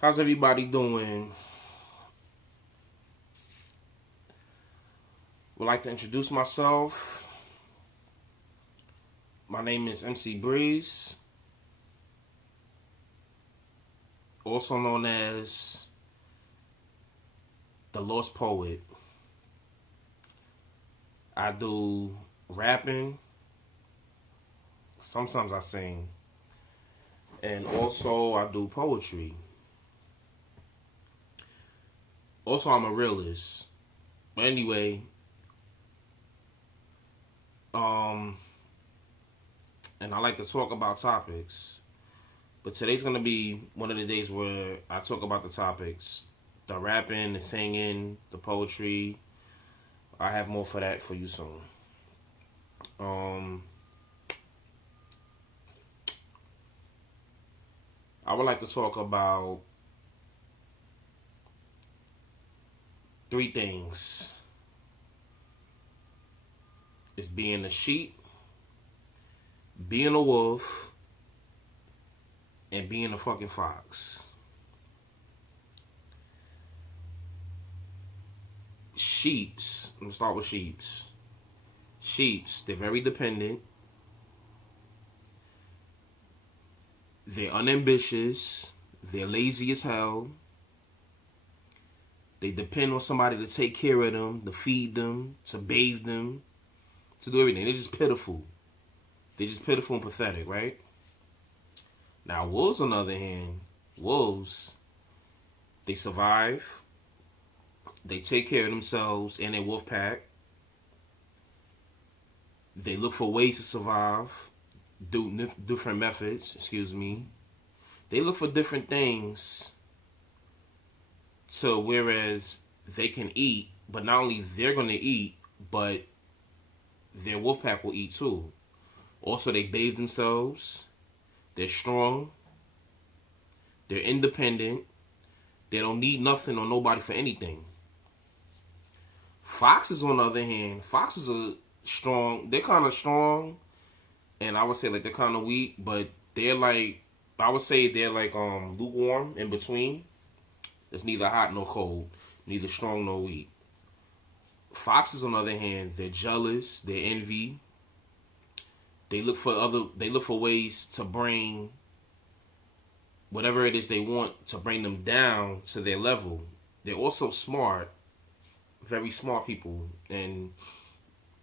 How's everybody doing? Would like to introduce myself. My name is MC Breeze, also known as the Lost Poet. I do rapping, sometimes I sing, and also I do poetry. Also, I'm a realist. But anyway, um, and I like to talk about topics. But today's gonna be one of the days where I talk about the topics, the rapping, the singing, the poetry. I have more for that for you soon. Um, I would like to talk about three things: it's being a sheep, being a wolf, and being a fucking fox. Sheeps. I'm gonna start with sheeps. Sheeps. They're very dependent. They're unambitious. They're lazy as hell. They depend on somebody to take care of them, to feed them, to bathe them, to do everything. They're just pitiful. They're just pitiful and pathetic, right? Now, wolves, on the other hand, wolves, they survive. They take care of themselves and their wolf pack. They look for ways to survive, do different methods, excuse me. They look for different things to whereas they can eat, but not only they're going to eat, but their wolf pack will eat too. Also, they bathe themselves. They're strong. They're independent. They don't need nothing or nobody for anything. Foxes, on the other hand, foxes are strong. They're kind of strong, and I would say like they're kind of weak, but they're like I would say they're like lukewarm in between. It's neither hot nor cold, neither strong nor weak. Foxes, on the other hand, they're jealous. They envy. They look for other. They look for ways to bring whatever it is they want to bring them down to their level. They're also smart, very smart people, and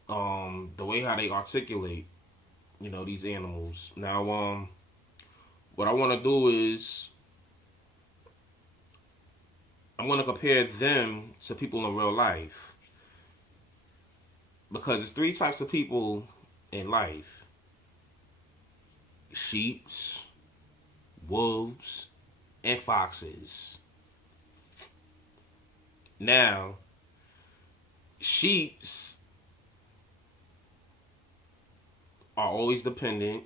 the way how they articulate, these animals. Now, what I want to do is I'm going to compare them to people in real life because there's three types of people in life: sheeps, wolves, and foxes. Now, sheeps are always dependent,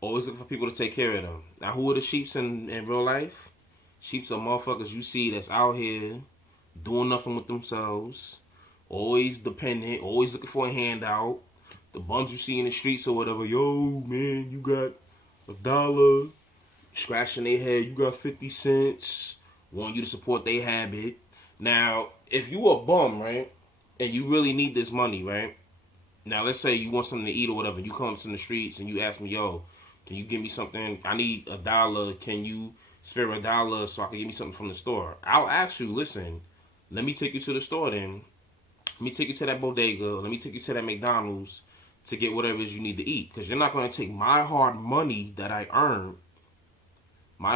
always looking for people to take care of them. Now, who are the sheeps in real life? Sheeps are motherfuckers you see that's out here doing nothing with themselves, always dependent, always looking for a handout. The bums you see in the streets or whatever, yo, man, you got $1, scratching their head, you got 50 cents, want you to support their habit. Now, if you a bum, right, and you really need this money, right? Now, let's say you want something to eat or whatever, you come to the streets and you ask me, yo, can you give me something? I need $1. Can you spare $1 so I can get me something from the store? I'll ask you, listen, let me take you to the store then. Let me take you to that bodega. Let me take you to that McDonald's to get whatever it is you need to eat. Because you're not going to take my hard-earned money that I earned, and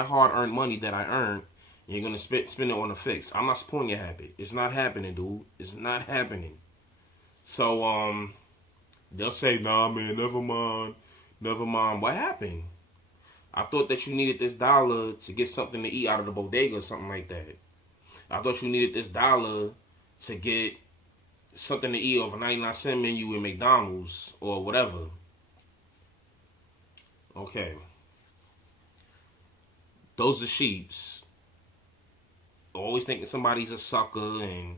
you're going to spend it on a fix. I'm not supporting your habit. It's not happening, dude. It's not happening. So, they'll say, nah, man, never mind. Never mind. What happened? I thought that you needed this $1 to get something to eat out of the bodega or something like that. I thought you needed this $1 to get something to eat off a 99-cent menu in McDonald's or whatever. Okay. Those are sheeps. Always thinking somebody's a sucker and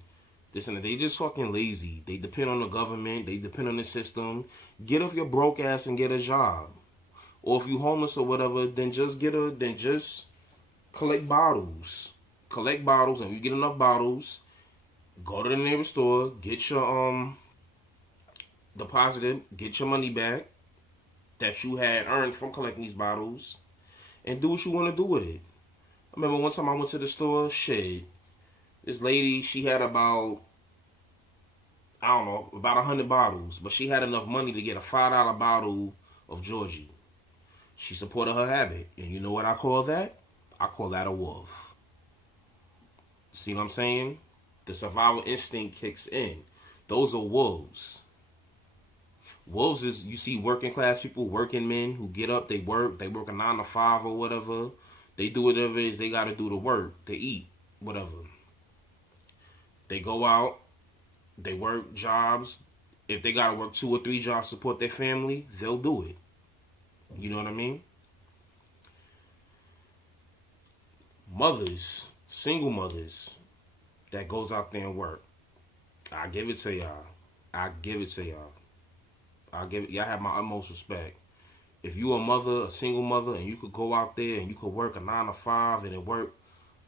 this and that. They just fucking lazy. They depend on the government. They depend on the system. Get off your broke ass and get a job. Or if you homeless or whatever, then just collect bottles. Collect bottles, and if you get enough bottles, go to the nearest store, get your deposited, get your money back that you had earned from collecting these bottles, and do what you want to do with it. I remember one time I went to the store, shit. This lady, she had about, I don't know, about 100 bottles, but she had enough money to get a $5 bottle of Georgie. She supported her habit. And you know what I call that? I call that a wolf. See what I'm saying? The survival instinct kicks in. Those are wolves. Wolves is, you see working class people, working men who get up, they work a 9 to 5 or whatever. They do whatever it is they got to do to work, to eat, whatever. They go out, they work jobs. If they got to work 2 or 3 jobs to support their family, they'll do it. You know what I mean? Mothers, single mothers that goes out there and work. I give it to y'all. I give it to y'all. Y'all have my utmost respect. If you a mother, a single mother, and you could go out there and you could work a 9 to 5 and then work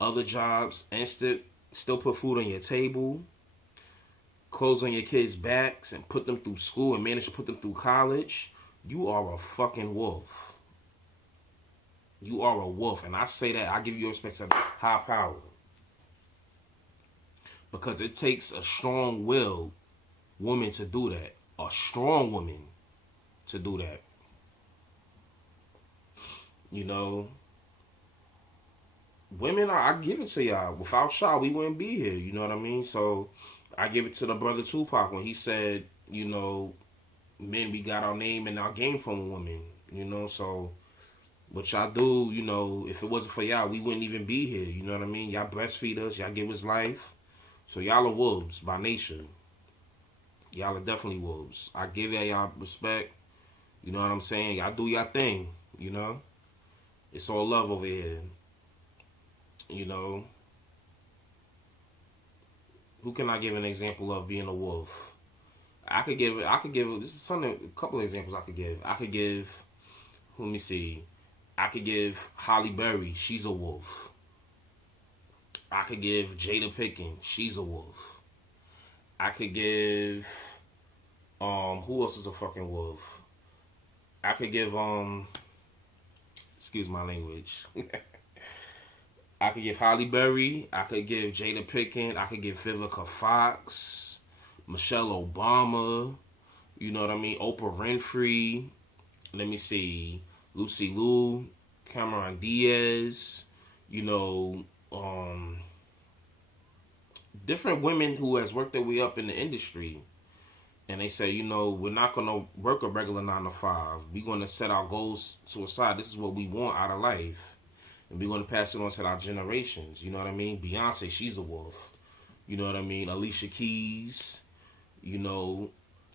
other jobs and still put food on your table, clothes on your kids' backs, and put them through school and manage to put them through college, you are a fucking wolf. You are a wolf. And I say that, I give you respect to high power. Because it takes a strong-willed woman to do that. A strong woman to do that. You know, women, I give it to y'all. Without y'all, we wouldn't be here. You know what I mean? So I give it to the brother Tupac when he said, you know, men, we got our name and our game from women. You know, so what y'all do, you know, if it wasn't for y'all, we wouldn't even be here. You know what I mean? Y'all breastfeed us. Y'all give us life. So y'all are wolves by nature. Y'all are definitely wolves. I give y'all respect. You know what I'm saying? Y'all do y'all thing. You know? It's all love over here. You know? Who can I give an example of being a wolf? I could give, this is something, a couple of examples I could give. Let me see. I could give Halle Berry. She's a wolf. I could give Jada Pinkett. She's a wolf. I could give, who else is a fucking wolf? I could give, excuse my language. I could give Halle Berry. I could give Jada Pinkett. I could give Vivica Fox, Michelle Obama. You know what I mean? Oprah Winfrey. Let me see. Lucy Liu, Cameron Diaz. You know, different women who has worked their way up in the industry. And they say, you know, we're not going to work a regular 9 to 5. We're going to set our goals to a side. This is what we want out of life. And we're going to pass it on to our generations. You know what I mean? Beyonce, she's a wolf. You know what I mean? Alicia Keys. You know,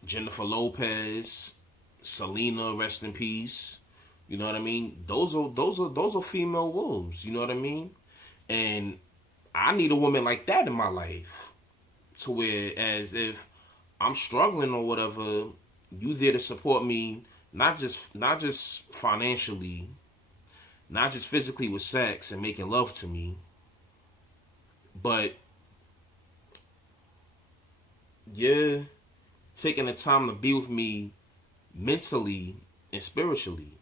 Jennifer Lopez. Selena, rest in peace. You know what I mean? Those are female wolves. You know what I mean? And I need a woman like that in my life. To where, as if I'm struggling or whatever, you there to support me, not just financially, not just physically with sex and making love to me, but you're taking the time to be with me mentally and spiritually.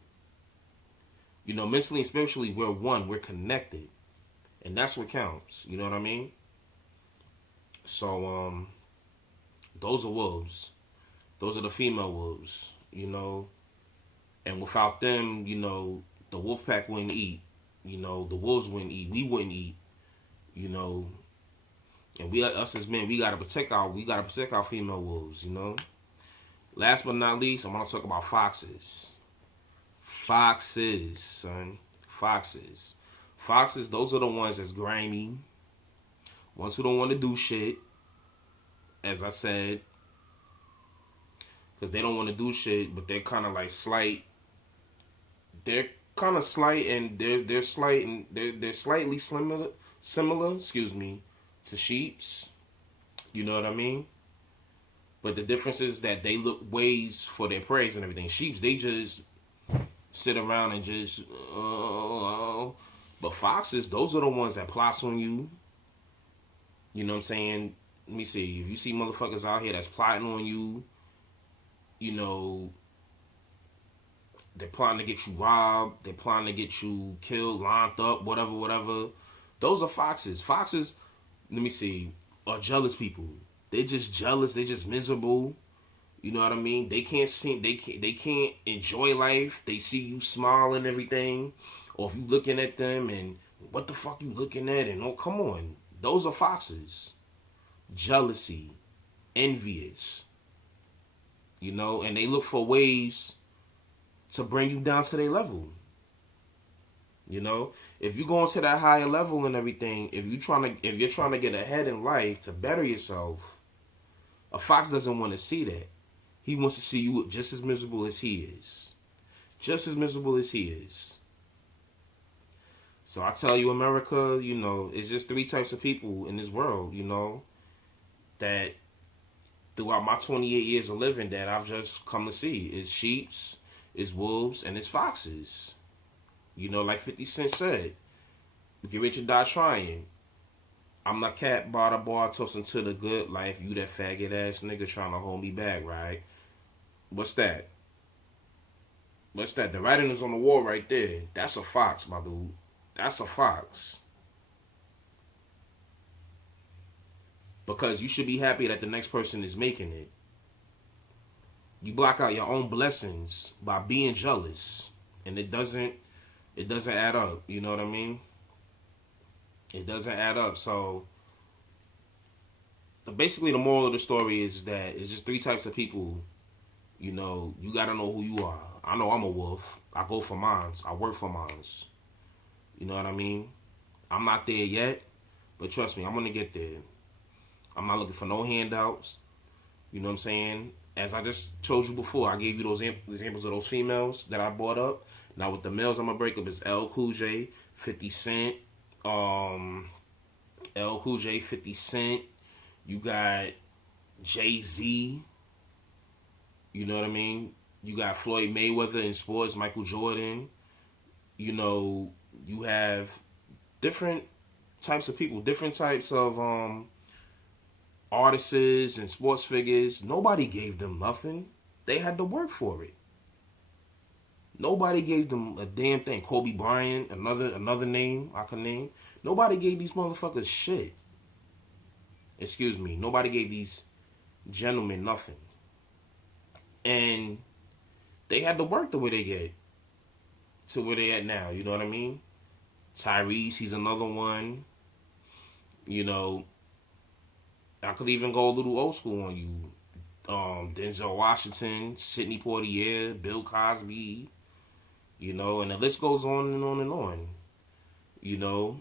You know, mentally and spiritually, we're one, we're connected. And that's what counts. You know what I mean? So, those are wolves. Those are the female wolves, you know. And without them, you know, the wolf pack wouldn't eat. You know, the wolves wouldn't eat. We wouldn't eat. You know. And us as men, we gotta protect our female wolves, you know. Last but not least, I want to talk about foxes. Foxes, son. Foxes. Foxes, those are the ones that's grimy. Ones who don't want to do shit. As I said. Because they don't want to do shit, but they're kind of like slight. They're kind of slight and they're slight and they're slightly similar, excuse me, to sheeps. You know what I mean? But the difference is that they look ways for their prey and everything. Sheeps, they just sit around and just. But foxes, those are the ones that plots on you. You know what I'm saying? Let me see. If you see motherfuckers out here that's plotting on you, you know, they're plotting to get you robbed. They're plotting to get you killed, locked up, whatever, whatever. Those are foxes. Foxes, let me see, are jealous people. They're just jealous. They're just miserable. You know what I mean? They can't see. They can't enjoy life. They see you smile and everything, or if you looking at them and what the fuck you looking at and oh come on, those are foxes. Jealousy, envious. You know, and they look for ways to bring you down to their level. You know, if you go into that higher level and everything, if you're trying to get ahead in life to better yourself, a fox doesn't want to see that. He wants to see you just as miserable as he is. Just as miserable as he is. So I tell you, America, you know, it's just three types of people in this world, you know, that throughout my 28 years of living that I've just come to see. It's sheeps, it's wolves, and it's foxes. You know, like 50 Cent said, get rich or die trying. I'm not cat by the bar toasting to the good life. You that faggot ass nigga trying to hold me back, right? What's that? What's that? The writing is on the wall right there. That's a fox, my dude. That's a fox. Because you should be happy that the next person is making it. You block out your own blessings by being jealous. And it doesn't add up. You know what I mean? It doesn't add up. So basically the moral of the story is that it's just three types of people. You know, you gotta know who you are. I know I'm a wolf. I go for mines. I work for mines. You know what I mean? I'm not there yet, but trust me, I'm gonna get there. I'm not looking for no handouts. You know what I'm saying? As I just told you before, I gave you those examples of those females that I brought up. Now with the males, I'm gonna break up is LL Cool J, 50 Cent, LL Cool J, 50 Cent. You got Jay-Z. You know what I mean? You got Floyd Mayweather in sports, Michael Jordan. You know, you have different types of people, different types of artists and sports figures. Nobody gave them nothing. They had to work for it. Nobody gave them a damn thing. Kobe Bryant, another name I can name. Nobody gave these motherfuckers shit. Excuse me. Nobody gave these gentlemen nothing. And they had to work the way they get to where they at now. You know what I mean? Tyrese, he's another one. You know, I could even go a little old school on you. Denzel Washington, Sidney Poitier, Bill Cosby. You know, and the list goes on and on and on. You know,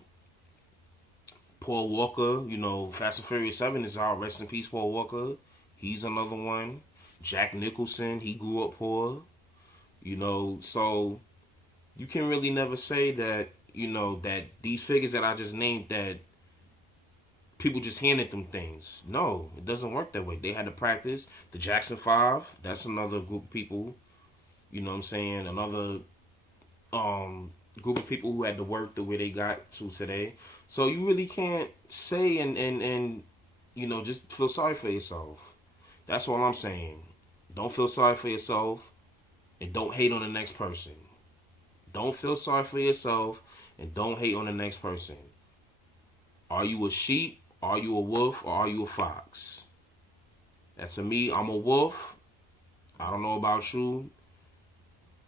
Paul Walker, you know, Fast and Furious 7 is out. Rest in peace, Paul Walker. He's another one. Jack Nicholson, he grew up poor. You know, so you can really never say that, you know, that these figures that I just named that people just handed them things. No, it doesn't work that way. They had to practice. The Jackson 5, that's another group of people. You know what I'm saying? Another group of people who had to work the way they got to today. So you really can't say and you know, just feel sorry for yourself. That's all I'm saying. Don't feel sorry for yourself and don't hate on the next person. Don't feel sorry for yourself and don't hate on the next person. Are you a sheep? Are you a wolf? Or are you a fox? That's to me, I'm a wolf. I don't know about you.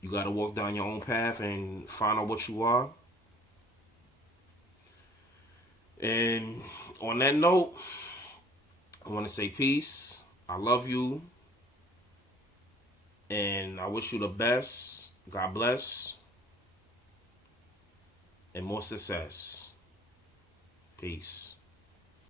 You got to walk down your own path and find out what you are. And on that note, I want to say peace. I love you. And I wish you the best. God bless. And more success. Peace.